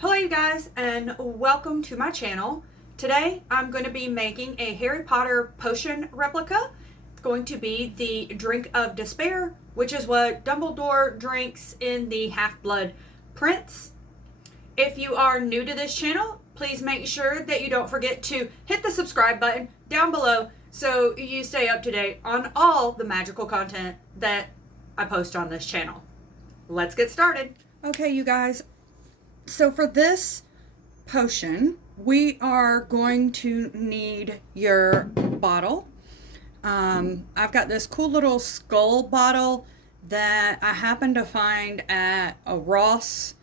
Hello you guys, and welcome to my channel. Today I'm going to be making a Harry Potter potion replica. It's going to be the Drink of Despair, which is what Dumbledore drinks in the Half-Blood Prince. If you are new to this channel, please make sure that you don't forget to hit the subscribe button down below so you stay up to date on all the magical content that I post on this channel. Let's get started. Okay, you guys. So for this potion, we are going to need your bottle. I've got this cool little skull bottle that I happened to find at a Ross.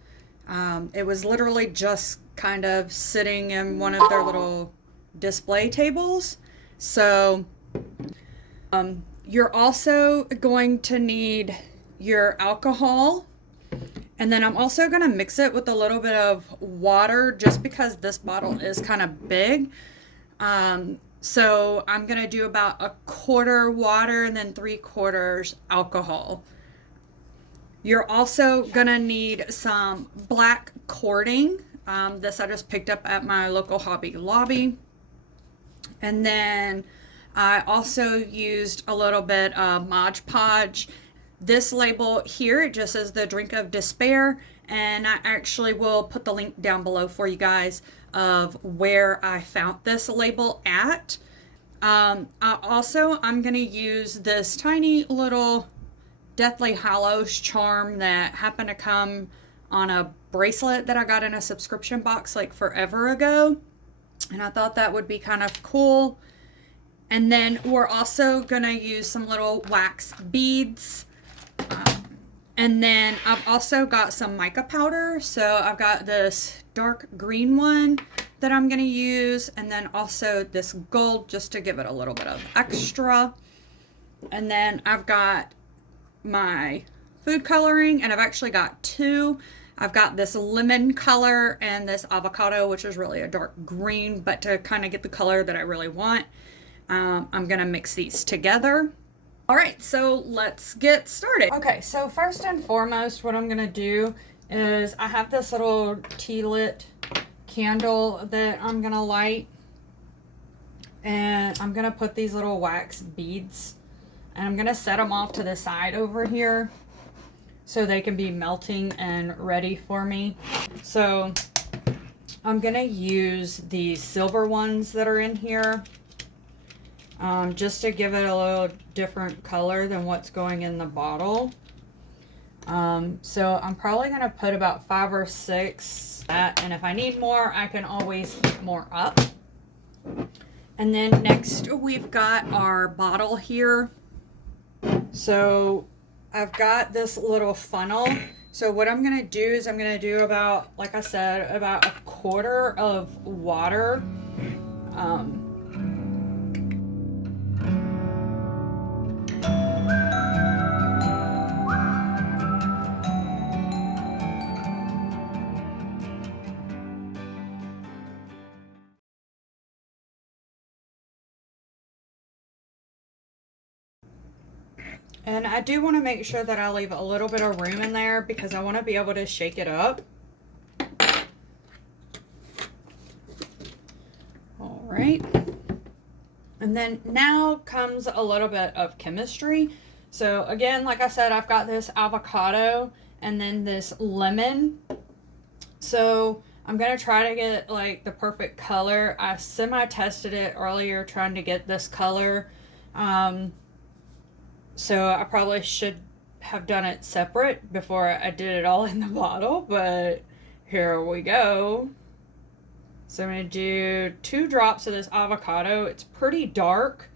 It was literally just kind of sitting in one of their little display tables. So you're also going to need your alcohol. And then I'm also going to mix it with a little bit of water just because this bottle is kind of big. So I'm going to do about a quarter water and then 3/4 alcohol. You're also going to need some black cording. This I just picked up at my local Hobby Lobby. And then I also used a little bit of Mod Podge. This label here, it just says the Drink of Despair, and I actually will put the link down below for you guys of where I found this label at. I'm going to use this tiny little Deathly Hallows charm that happened to come on a bracelet that I got in a subscription box like forever ago, and I thought that would be kind of cool. And then we're also going to use some little wax beads. And then I've also got some mica powder. So I've got this dark green one that I'm going to use. And then also this gold just to give it a little bit of extra. And then I've got my food coloring, and I've actually got two. I've got this lemon color and this avocado, which is really a dark green, but to kind of get the color that I really want, I'm going to mix these together. All right, so let's get started. Okay, so first and foremost, what I'm gonna do is I have this little tea lit candle that I'm gonna light, and I'm gonna put these little wax beads, and I'm gonna set them off to the side over here so they can be melting and ready for me. So I'm gonna use the silver ones that are in here. Just to give it a little different color than what's going in the bottle. So I'm probably going to put about 5 or 6, and if I need more, I can always heat more up. And then next we've got our bottle here. So I've got this little funnel. So what I'm going to do is I'm going to do about, like I said, about a quarter of water. And I do want to make sure that I leave a little bit of room in there because I want to be able to shake it up. All right. And then now comes a little bit of chemistry. So again, like I said, I've got this avocado and then this lemon. So I'm going to try to get like the perfect color. I semi-tested it earlier trying to get this color. So I probably should have done it separate before I did it all in the bottle, but here we go. So I'm going to do 2 drops of this avocado. It's pretty dark.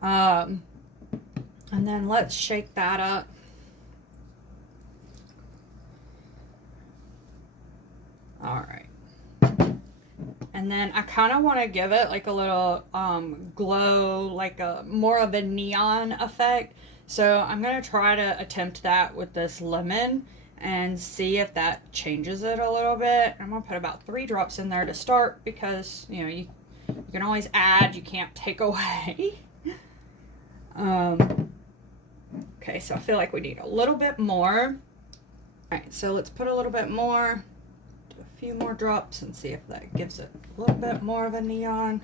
And then let's shake that up. All right. And then I kind of want to give it like a little glow, like a more of a neon effect. So I'm going to try to attempt that with this lemon and see if that changes it a little bit. I'm going to put about 3 drops in there to start because, you know, you can always add, you can't take away. Okay, so I feel like we need a little bit more. All right, so let's put a little bit more. Do a few more drops and see if that gives it a little bit more of a neon.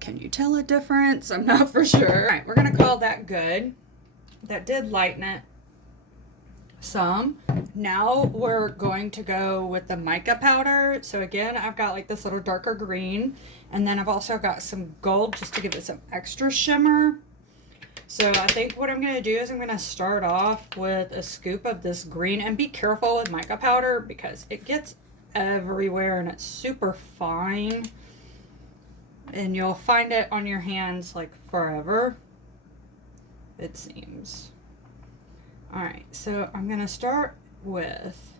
Can you tell a difference? I'm not for sure. All right, we're gonna call that good. That did lighten it some. Now we're going to go with the mica powder. So again, I've got like this little darker green, and then I've also got some gold just to give it some extra shimmer. So I think what I'm going to do is I'm going to start off with a scoop of this green, and be careful with mica powder because it gets everywhere and it's super fine, and you'll find it on your hands like forever, it seems. All right, so I'm going to start with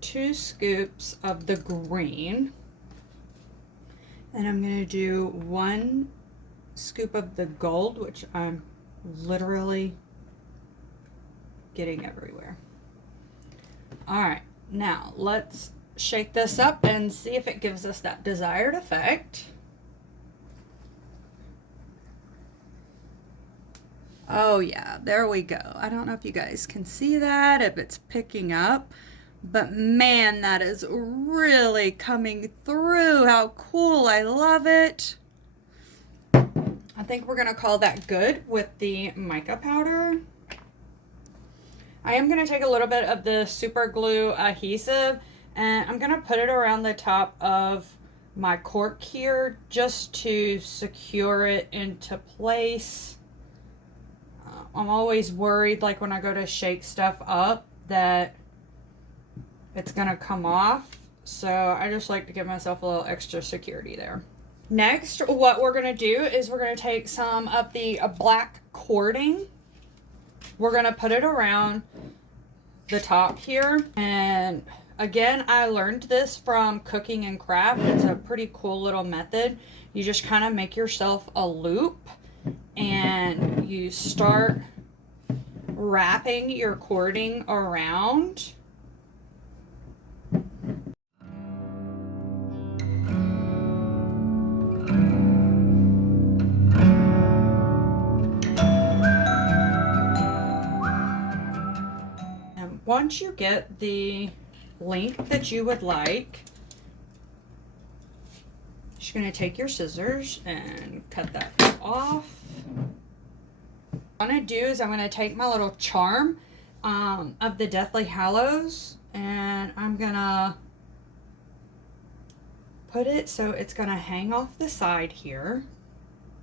2 scoops of the green, and I'm going to do 1 scoop of the gold, which I'm literally getting everywhere. All right, now let's shake this up and see if it gives us that desired effect. Oh yeah, there we go. I don't know if you guys can see that, if it's picking up, but man, that is really coming through. How cool, I love it. I think we're gonna call that good with the mica powder. I am gonna take a little bit of the super glue adhesive and I'm gonna put it around the top of my cork here just to secure it into place. I'm always worried, like when I go to shake stuff up, that it's gonna come off. So I just like to give myself a little extra security there. Next, what we're gonna do is we're gonna take some of the black cording. We're gonna put it around the top here. And again, I learned this from Cooking and Craft. It's a pretty cool little method. You just kind of make yourself a loop and you start wrapping your cording around. And once you get the length that you would like, you're just going to take your scissors and cut that off. What I'm going to do is I'm going to take my little charm of the Deathly Hallows, and I'm going to put it so it's going to hang off the side here.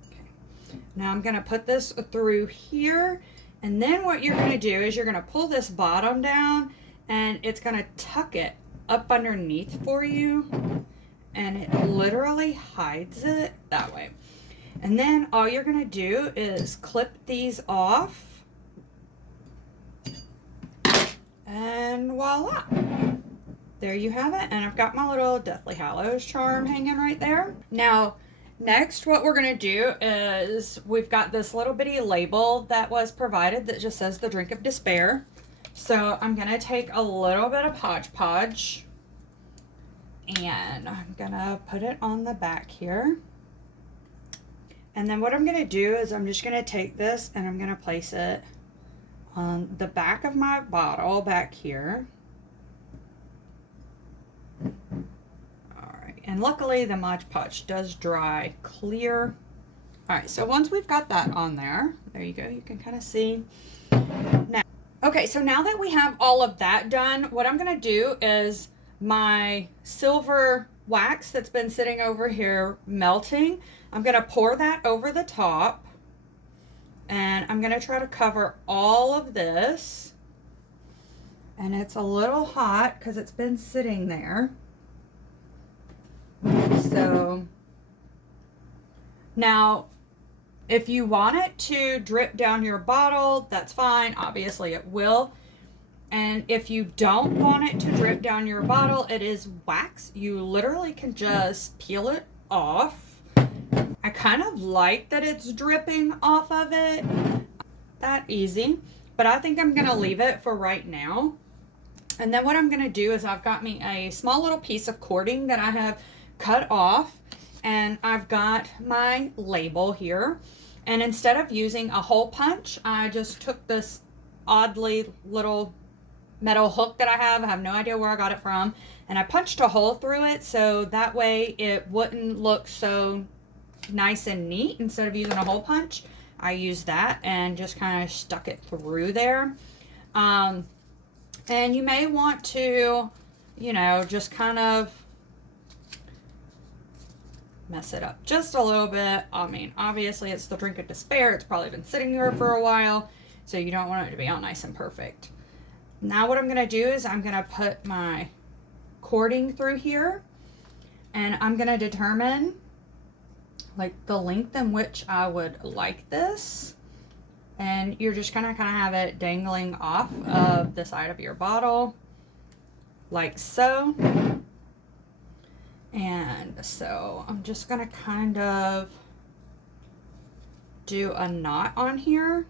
Okay. Now I'm going to put this through here, and then what you're going to do is you're going to pull this bottom down, and it's going to tuck it up underneath for you, and it literally hides it that way. And then all you're going to do is clip these off, and voila, there you have it. And I've got my little Deathly Hallows charm hanging right there. Now next, what we're going to do is we've got this little bitty label that was provided that just says the Drink of Despair. So I'm going to take a little bit of Hodge Podge and I'm going to put it on the back here. And then what I'm going to do is I'm just going to take this and I'm going to place it on the back of my bottle back here. Alright, and luckily the Mod Podge does dry clear. Alright, so once we've got that on there, there you go, you can kind of see. Now, okay, so now that we have all of that done, what I'm going to do is my silver wax that's been sitting over here melting, I'm going to pour that over the top, and I'm going to try to cover all of this. And it's a little hot because it's been sitting there. So now if you want it to drip down your bottle, that's fine. Obviously it will. And if you don't want it to drip down your bottle, it is wax. You literally can just peel it off. I kind of like that it's dripping off of it. That easy. But I think I'm going to leave it for right now. And then what I'm going to do is I've got me a small little piece of cording that I have cut off. And I've got my label here. And instead of using a hole punch, I just took this oddly little metal hook that I have no idea where I got it from, and I punched a hole through it so that way it wouldn't look so nice and neat. Instead of using a hole punch, I used that and just kind of stuck it through there. And you may want to, you know, just kind of mess it up just a little bit. I mean, obviously it's the drink of despair. It's probably been sitting there for a while, so you don't want it to be all nice and perfect. Now what I'm going to do is I'm going to put my cording through here, and I'm going to determine like the length in which I would like this. And you're just going to kind of have it dangling off of the side of your bottle like so. And so I'm just going to kind of do a knot on here.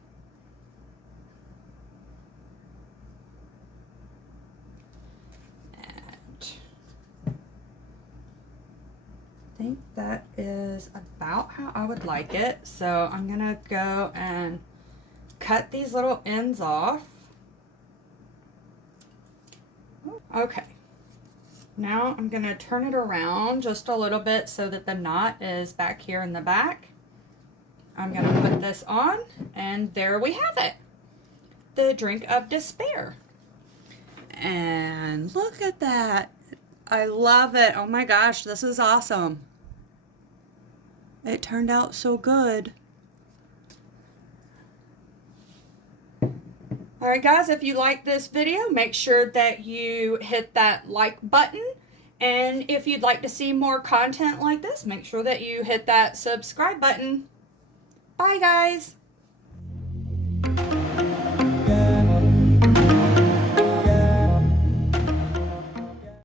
And I think that is about how I would like it. So I'm going to go and cut these little ends off. Okay. Now I'm going to turn it around just a little bit so that the knot is back here in the back. I'm going to put this on, and there we have it. The drink of despair. And look at that. I love it. Oh my gosh, this is awesome. It turned out so good. Alright guys, if you like this video, make sure that you hit that like button. And if you'd like to see more content like this, make sure that you hit that subscribe button. Bye guys!